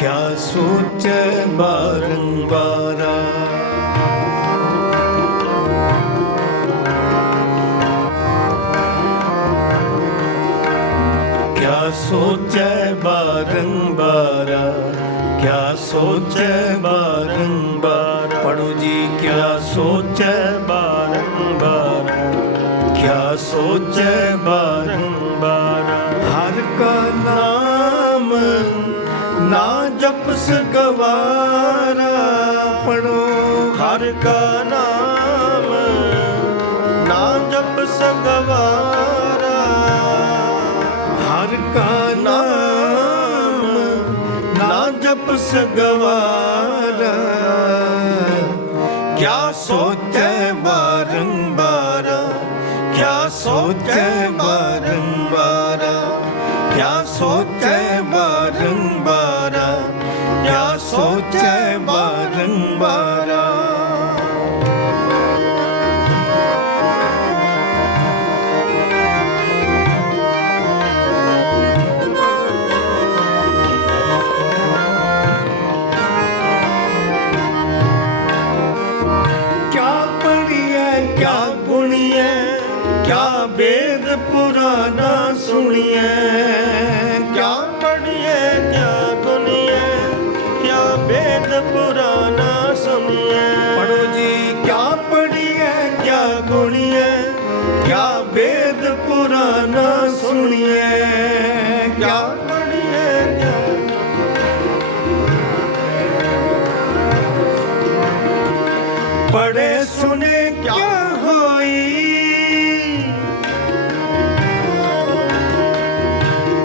ਕਿਆ ਸੋਚੈ ਬਾਰੰਬਾਰਾ? ਕਿਆ ਸੋਚੈ ਬਾਰੰਬਾਰਾ? ਕਿਆ ਸੋਚੈ ਬਾਰੰਬਾਰ? ਪੜੋ ਜੀ, ਕਿਆ ਸੋਚੈ ਬਾਰੰਬਾਰ? ਕਿਆ ਸੋਚੈ ਬਾਰੰਬਾਰ? ਨਾ ਜਪਸ ਗਵਾਰਾ ਪੜੋ ਹਰ ਕਾ ਨਾਮ। ਨਾ ਜਪ ਸਗਵਾਰਾ ਹਰ ਕਾ ਨਾਮ। ਨਾ ਜਪਸ ਗਵਾਰਾ, ਕਿਆ ਸੋਚ ਕਿਆ ਸੋਚੈ ਬਾਰੰਬਾਰਾ ਕਿਆ ਪੜੀਐ ਕਿਆ ਗੁਣੀਐ ਕਿਆ ਵੇਦ ਪੁਰਾਨਾ ਸੁਣੀਐ। ਕਿਆ? ਪੜੀਏ ਕਿਆ ਪੜੇ ਸੁਨੇ ਕਿਆ ਹੋਈ?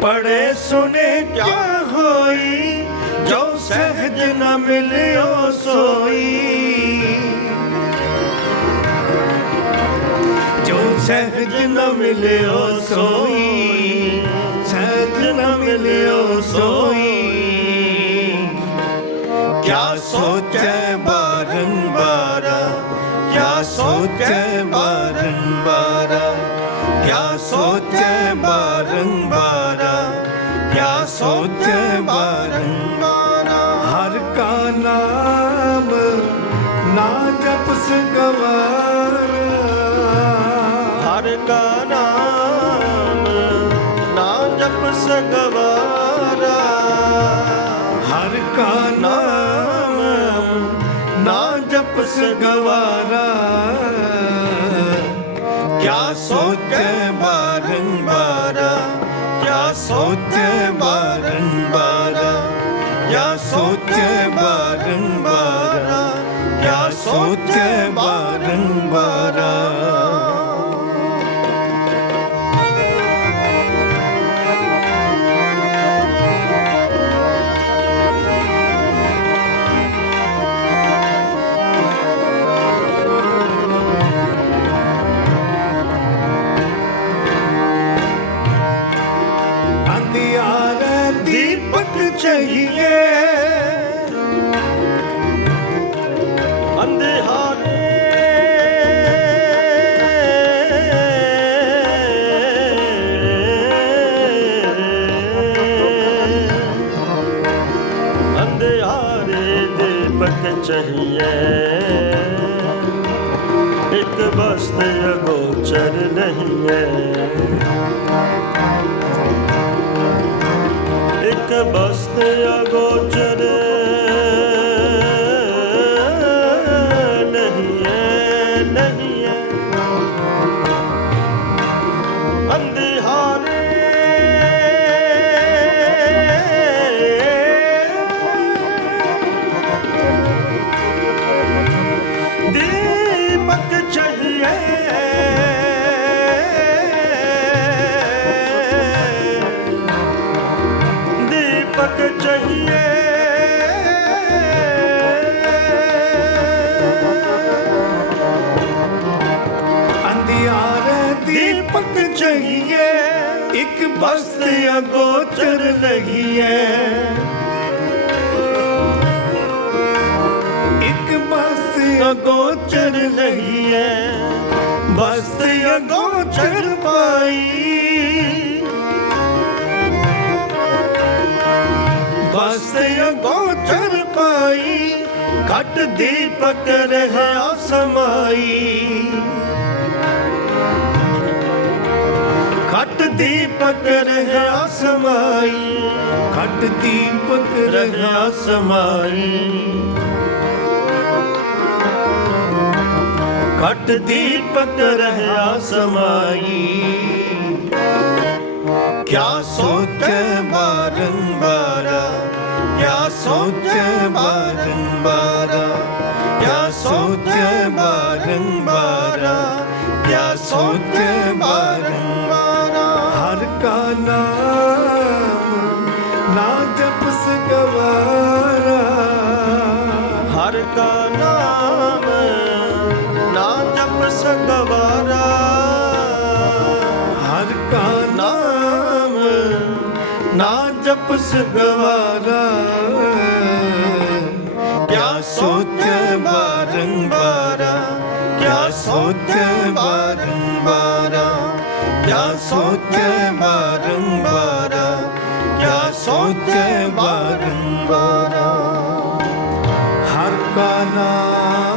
ਪੜੇ ਸੁਨੇ ਕਿਆ ਹੋਈ? ਜੋ ਸਹਿਜ ਨ ਮਿਲਿਓ ਸੋਈ। ਜੋ ਸਹਿਜ ਨ ਮਿਲਿਓ ਸੋਈ। ਸੋਚੈ ਬਾਰੰਬਾਰ। ਕਿਆ ਸੋਚੈ ਬਾਰੰਬਾਰ। ਕਿਆ ਸੋਚੈ ਬਾਰੰਬਾਰ। ਹਰ ਕਾ ਨਾਮ ਨਾ ਜਪਸ ਗਵਾਰਾ। ਹਰ ਕਾ ਨਾਮ ਨਾ ਜਪ ਸਗਵਾਰਾ ਹਰ ਕਾ ਨਾਮ ਨਾ ਜਪਸ ਗਵਾਰਾ। கேட்க வாரம்பாரா தீபக் செய்யே ਅੰਧਿਆਰੇ ਦੀਪਕ ਚਾਹੀਏ। ਇੱਕ ਬਸਤ ਅਗੋਚਰ ਨਹੀਂ ਹੈ ਇੱਕ ਬਸਤ ਅਗੋਚਰ ਨਾਨਕ ਚਹੀਏ। ਅੰਧਿਆਰੇ ਦੀਪਕ ਚਹੀਏ, ਇੱਕ ਬਸਤ ਅਗੋਚਰ ਲਹੀਏ। ਇੱਕ ਬਸਤ ਅਗੋਚਰ ਲਹੀਏ, ਬਸਤ ਅਗੋਚਰ ਪਾਈ ਆਸ ਪਾਈ ਘਟ ਦੀਪਕ ਰਹਾ ਸਮਾਈ ਘਟ ਦੀਪਕ ਰਹਾ ਸਮਾਈ ਘਟ ਦੀਪਕ ਰਹਾ ਸਮਾਈ ਘਟ ਦੀਪਕ ਰਹਾ ਸਮਾਈ ਕਿਆ ਸੋਚੇ ਬਾਰੰਬਾਰਾ ਕਿਆ ਸੋਚੈ ਬਾਰੰਬਾਰਾ ਕਿਆ ਸੋਚੈ ਬਾਰੰਬਾਰਾ ਕਿਆ ਸੋਚੈ ਬਾਰੰਬਾਰਾ ਹਰ ਕਾ ਨਾਮ, ਨਾ ਜਪਸ ਗਵਾਰਾ ਹਰ ਕਾ ਨਾਮ, ਨਾ ਜਪ ਸਕਵਾਰਾ ਹਰ ਕਾ ਨਾਮ, ਨਾ ਜਪਸ ਗਵਾਰਾ ਬਾਰੰਬਾਰਾ ਕਿਆ ਸੋਚੈ ਬਾਰੰਬਾਰਾ ਕਿਆ ਸੋਚੈ ਬਾਰੰਬਾਰਾ ਕਿਆ ਸੋਚੈ ਬਾਰੰਬਾਰਾ ਹਰ ਕਾ ਨਾਮ,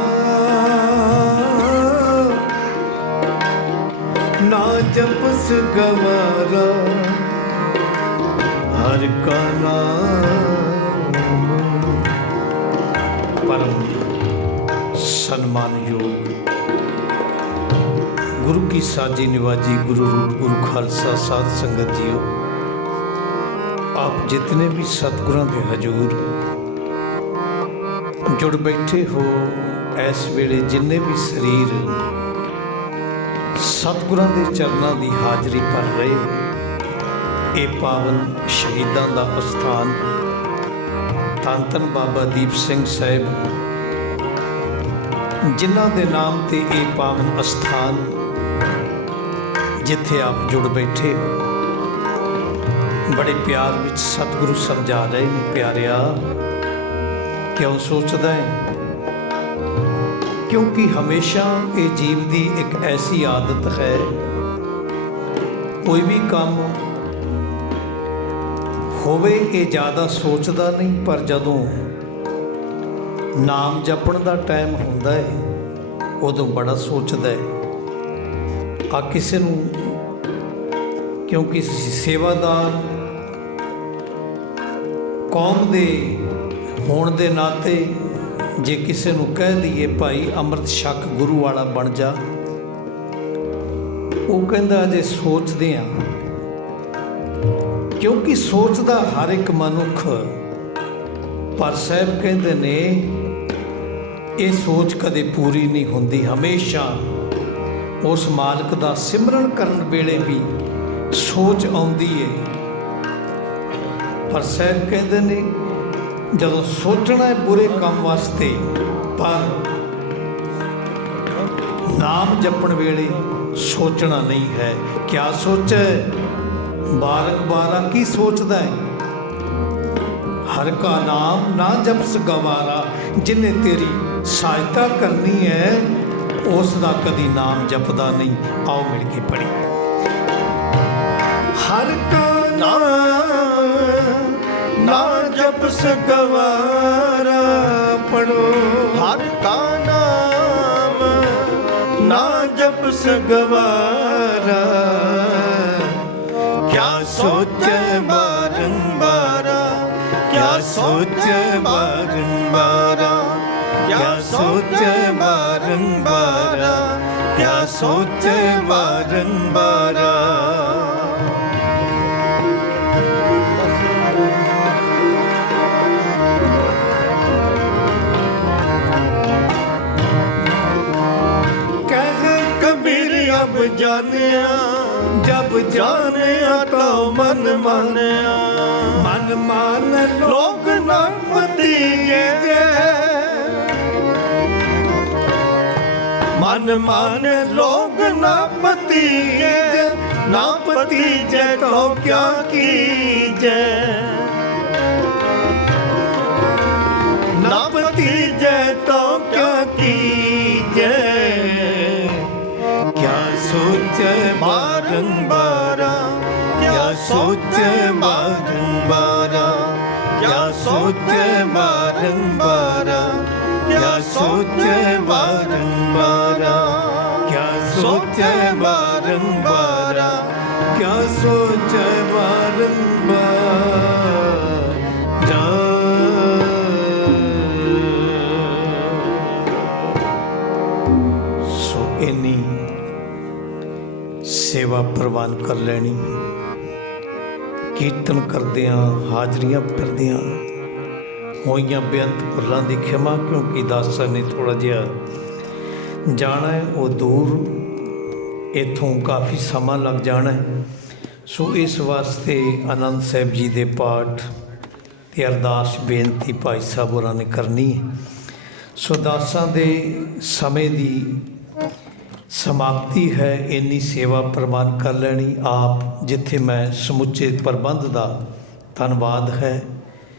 ਨਾ ਜਪਸ ਗਵਾਰਾ ਹਰ ਕਾ ਨਾਮ। ਪਰਮ ਸਨਮਾਨਯੋਗ। ਗੁਰੂ ਕੀ ਸਾਜੀ ਨਿਵਾਜੀ ਗੁਰੂ ਰੂਪ ਗੁਰੂ ਖਾਲਸਾ ਸਾਧ ਸੰਗਤ ਜੀਓ, ਆਪ ਜਿਤਨੇ ਵੀ ਸਤਿਗੁਰਾਂ ਦੇ ਹਜੂਰ, ਜੁੜ ਬੈਠੇ ਹੋ ਇਸ ਵੇਲੇ ਜਿੰਨੇ ਵੀ ਸਰੀਰ ਸਤਿਗੁਰਾਂ ਦੇ ਚਰਨਾਂ ਦੀ ਹਾਜ਼ਰੀ ਭਰ ਰਹੇ ਇਹ ਪਾਵਨ ਸ਼ਹੀਦਾਂ ਦਾ ਅਸਥਾਨ। ਧੰਨ ਧੰਨ ਬਾਬਾ ਦੀਪ ਸਿੰਘ ਸਾਹਿਬ ਜਿਨ੍ਹਾਂ ਦੇ ਨਾਮ ਤੇ ਇਹ ਪਾਵਨ ਅਸਥਾਨ ਜਿੱਥੇ ਆਪ ਜੁੜ ਬੈਠੇ। ਬੜੇ ਪਿਆਰ ਵਿੱਚ ਸਤਿਗੁਰੂ ਸਮਝਾ ਰਹੇ ਨੇ, ਪਿਆਰਿਆ, ਕਿਉਂ ਸੋਚਦਾ ਹੈ? ਕਿਉਂਕਿ ਹਮੇਸ਼ਾ ਇਹ ਜੀਵ ਦੀ ਇੱਕ ਐਸੀ ਆਦਤ ਹੈ, ਕੋਈ ਵੀ ਕੰਮ ਹੋਵੇ, ਇਹ ਜ਼ਿਆਦਾ ਸੋਚਦਾ ਨਹੀਂ, ਪਰ ਜਦੋਂ ਨਾਮ ਜਪਣ ਦਾ ਟਾਈਮ ਹੁੰਦਾ ਹੈ ਉਦੋਂ ਬੜਾ ਸੋਚਦਾ ਹੈ ਆ ਕਿਸੇ ਨੂੰ, ਕਿਉਂਕਿ ਸੇਵਾਦਾਰ, ਕੌਮ ਦੇ ਹੋਣ ਦੇ ਨਾਤੇ ਜੇ ਕਿਸੇ ਨੂੰ ਕਹਿ ਦਈਏ ਭਾਈ ਅੰਮ੍ਰਿਤ ਛਕ ਗੁਰੂ ਵਾਲਾ ਬਣ ਜਾ, ਉਹ ਕਹਿੰਦਾ ਜੇ ਸੋਚਦੇ ਆ। ਕਿਉਂਕਿ ਸੋਚਦਾ ਹਰ ਇੱਕ ਮਨੁੱਖ, ਪਰ ਸਾਹਿਬ ਕਹਿੰਦੇ ਨੇ ਇਹ ਸੋਚ ਕਦੇ ਪੂਰੀ ਨਹੀਂ ਹੁੰਦੀ। ਹਮੇਸ਼ਾ ਉਸ ਮਾਲਕ ਦਾ ਸਿਮਰਨ ਕਰਨ ਵੇਲੇ ਵੀ ਸੋਚ ਆਉਂਦੀ ਏ। ਪਰ ਸਾਹਿਬ ਕਹਿੰਦੇ ਨੇ, ਜਦੋਂ ਸੋਚਣਾ ਹੈ ਬੁਰੇ ਕੰਮ ਵਾਸਤੇ, ਪਰ ਨਾਮ ਜਪਣ ਵੇਲੇ ਸੋਚਣਾ ਨਹੀਂ ਹੈ। ਕਿਆ ਸੋਚੈ? ਬਾਰਕ ਬਾਰਾ ਕੀ ਸੋਚਦਾ ਹੈ ਹਰ ਕਾ ਨਾਮ ਨਾ ਜਪਸ ਗਵਾਰਾ, ਜਿਨੇ ਤੇਰੀ ਸਹਾਇਤਾ ਕਰਨੀ ਹੈ, ਉਸ ਦਾ ਕਦੀ ਨਾਮ ਜਪਦਾ ਨਹੀਂ। ਆਓ ਮਿਲ ਕੇ ਪੜੀਏ ਹਰ ਕਾ ਨਾਮ ਨਾ ਜਪ ਸਕਵਾਰਾ ਪੜੋ ਹਰ ਕਾ ਨਾਮ ਨਾ ਜਪ ਸਕਵਾਰਾ ਕਿਆ ਸੋਚੈ ਬਾਰੰਬਾਰਾ, ਕਿਆ ਸੋਚੈ ਬਾਰੰਬਾਰਾ। ਕਿਆ ਸੋਚੈ ਬਾਰੰਬਾਰਾ ਕਿਆ ਸੋਚੈ ਬਾਰੰਬਾਰਾ ਕਹ ਕਬੀਰ, ਅਬ ਜਾਣਿਆ, ਜਬ ਜਾਣਿਆ ਤਾਂ ਮਨ ਮਾਨਿਆ। ਮਨ ਮਾਨ ਲੋਕ ਨਾ ਪਤੀਏ ਮਾਨ ਲੋਕ ਨਾ ਪਤੀਏ, ਨਾ ਪਤੀਜੈ ਤੋ ਕਿਆ ਕੀਜੈ? ਨਾ ਪਤੀਜੈ ਤੋ ਕਿਆ ਕੀਜੈ? ਕਿਆ ਸੋਚੈ ਬਾਰੰਬਾਰਾ ਕਿਆ ਸੋਚੈ ਬਾਰੰਬਾਰਾ ਕਿਆ ਸੋਚੈ ਬਾਰੰਬਾਰਾ ਕਿਆ ਸੋਚੈ ਬਾਰੰਬਾਰਾ ਸੋਚੈ ਬਾਰੰਬਾਰਾ ਕਿਆ ਸੋਚੈ ਬਾਰੰਬਾਰ ਸੋ ਇਨੀ ਸੇਵਾ ਪ੍ਰਵਾਨ ਕਰ ਲੈਣੀ ਕੀਰਤਨ ਕਰਦਿਆਂ ਹਾਜ਼ਰੀਆਂ ਭਰਦਿਆਂ ਹੋਈਆਂ ਬੇਅੰਤ ਭੁੱਲਾਂ ਦੀ ਖਿਮਾ ਕਿਉਂਕਿ ਦਾਸਾਂ ਨੇ ਥੋੜਾ ਜਿਹਾ ਜਾਣਾ ਹੈ ਉਹ ਦੂਰ ਇਥੋਂ ਕਾਫੀ ਸਮਾਂ ਲੱਗ ਜਾਣਾ ਹੈ। ਸੋ ਇਸ ਵਾਸਤੇ ਆਨੰਦ ਸਾਹਿਬ ਜੀ ਦੇ ਪਾਠ ਤੇ ਅਰਦਾਸ ਬੇਨਤੀ ਭਾਈ ਸਾਹਿਬ ਹੋਰਾਂ ਨੇ ਕਰਨੀ ਹੈ। ਸੋ ਦਾਸਾਂ ਦੇ ਸਮੇਂ ਦੀ ਸਮਾਪਤੀ ਹੈ। ਇੰਨੀ ਸੇਵਾ ਪ੍ਰਵਾਨ ਕਰ ਲੈਣੀ। ਆਪ ਜਿੱਥੇ ਮੈਂ ਸਮੁੱਚੇ ਪ੍ਰਬੰਧ ਦਾ ਧੰਨਵਾਦ ਹੈ।